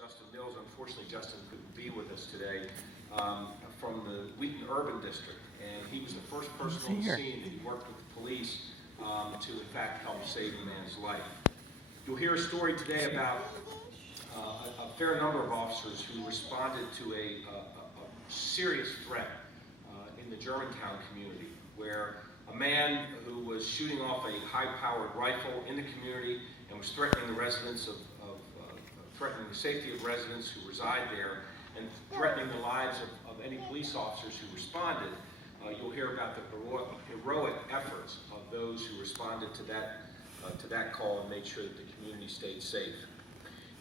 Justin Mills. Unfortunately, Justin couldn't be with us today, from the Wheaton Urban District. And he was the first person on the scene, and he worked with the police to, in fact, help save a man's life. You'll hear a story today about a fair number of officers who responded to a serious threat in the Germantown community, where a man who was shooting off a high-powered rifle in the community and was threatening the residents threatening the safety of residents who reside there and threatening the lives of any police officers who responded. You'll hear about the heroic efforts of those who responded to that call and made sure that the community stayed safe.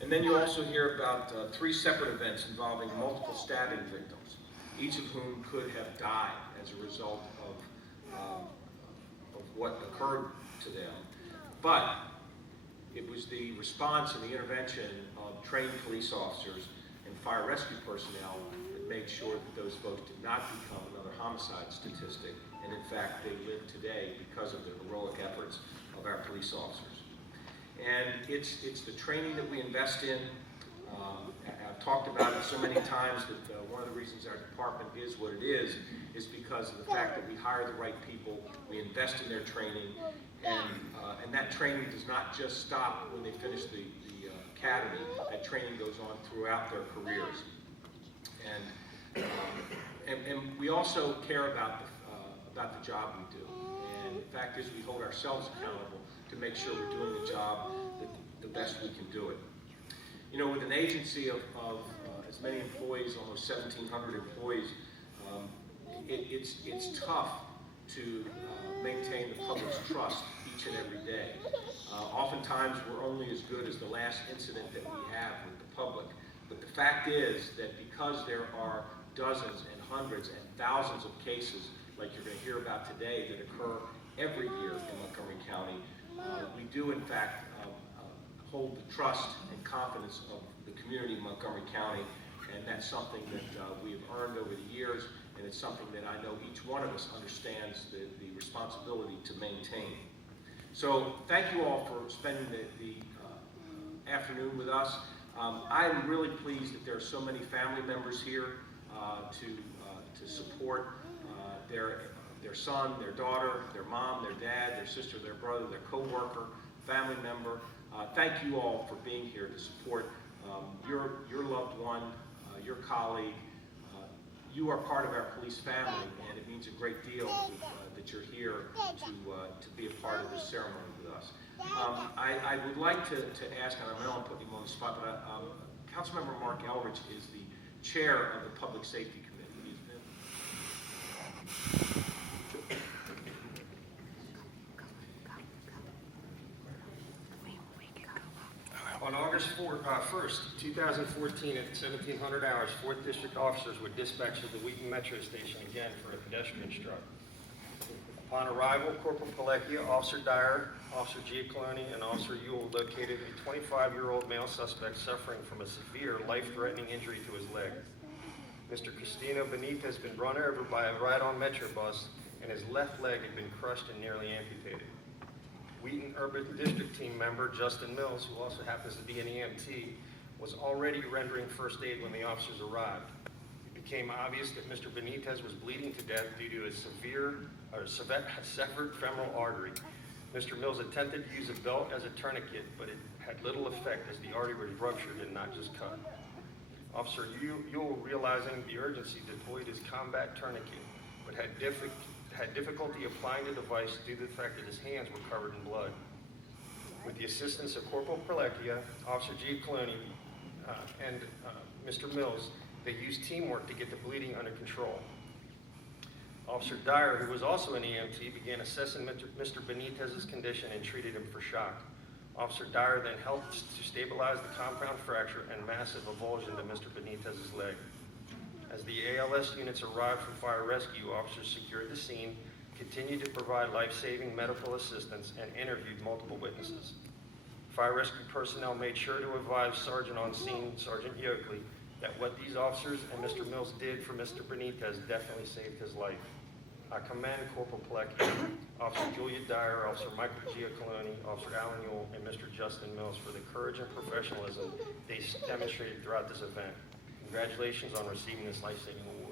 And then you'll also hear about 3 separate events involving multiple stabbing victims, each of whom could have died as a result of what occurred to them. But it was the response and the intervention of trained police officers and fire rescue personnel that made sure that those folks did not become another homicide statistic, and in fact they live today because of the heroic efforts of our police officers. And it's the training that we invest in. I've talked about it so many times that one of the reasons our department is what it is because of the fact that we hire the right people, we invest in their training, and that training does not just stop when they finish the academy. That training goes on throughout their careers. And we also care about the job we do. And the fact is we hold ourselves accountable to make sure we're doing the job the best we can do it. You know, with an agency of as many employees, almost 1,700 employees, it's tough to maintain the public's trust each and every day. Oftentimes we're only as good as the last incident that we have with the public. But the fact is that because there are dozens and hundreds and thousands of cases like you're going to hear about today that occur every year in Montgomery County, we do in fact hold the trust and confidence of the community of Montgomery County, and that's something that we have earned over the years, and it's something that I know each one of us understands the responsibility to maintain. So thank you all for spending the afternoon with us. I'm really pleased that there are so many family members here to support their son, their daughter, their mom, their dad, their sister, their brother, their co-worker, family member. Thank you all for being here to support your loved one, your colleague. You are part of our police family, and it means a great deal that you're here to be a part of this ceremony with us. I would like to ask, and I know I'm putting him on the spot, but Councilmember Mark Elrich is the chair of the Public Safety Committee. On August 1st, 2014, at 1700 hours, 4th District officers were dispatched to the Wheaton Metro Station again for a pedestrian struck. Upon arrival, Corporal Pilecchia, Officer Dyer, Officer Giacalone, and Officer Ewell located a 25-year-old male suspect suffering from a severe, life-threatening injury to his leg. Mr. Cristino Benitez has been run over by a ride-on Metro bus, and his left leg had been crushed and nearly amputated. Wheaton Urban District team member Justin Mills, who also happens to be an EMT, was already rendering first aid when the officers arrived. It became obvious that Mr. Benitez was bleeding to death due to a severed femoral artery. Mr. Mills attempted to use a belt as a tourniquet, but it had little effect as the artery was ruptured and not just cut. Officer Ewell, realizing the urgency, deployed his combat tourniquet, but had difficulty applying the device due to the fact that his hands were covered in blood. With the assistance of Corporal Pilecchia, Officer Giacalone, and Mr. Mills, they used teamwork to get the bleeding under control. Officer Dyer, who was also an EMT, began assessing Mr. Benitez's condition and treated him for shock. Officer Dyer then helped to stabilize the compound fracture and massive avulsion to Mr. Benitez's leg. As the ALS units arrived from fire rescue, officers secured the scene, continued to provide life-saving medical assistance, and interviewed multiple witnesses. Fire rescue personnel made sure to advise Sergeant on scene, Sergeant Yoakley, that what these officers and Mr. Mills did for Mr. Benitez definitely saved his life. I commend Corporal Pilecki, Officer Julia Dyer, Officer Michael Giacoloni, Officer Alan Yule, and Mr. Justin Mills for the courage and professionalism they demonstrated throughout this event. Congratulations on receiving this life-saving award.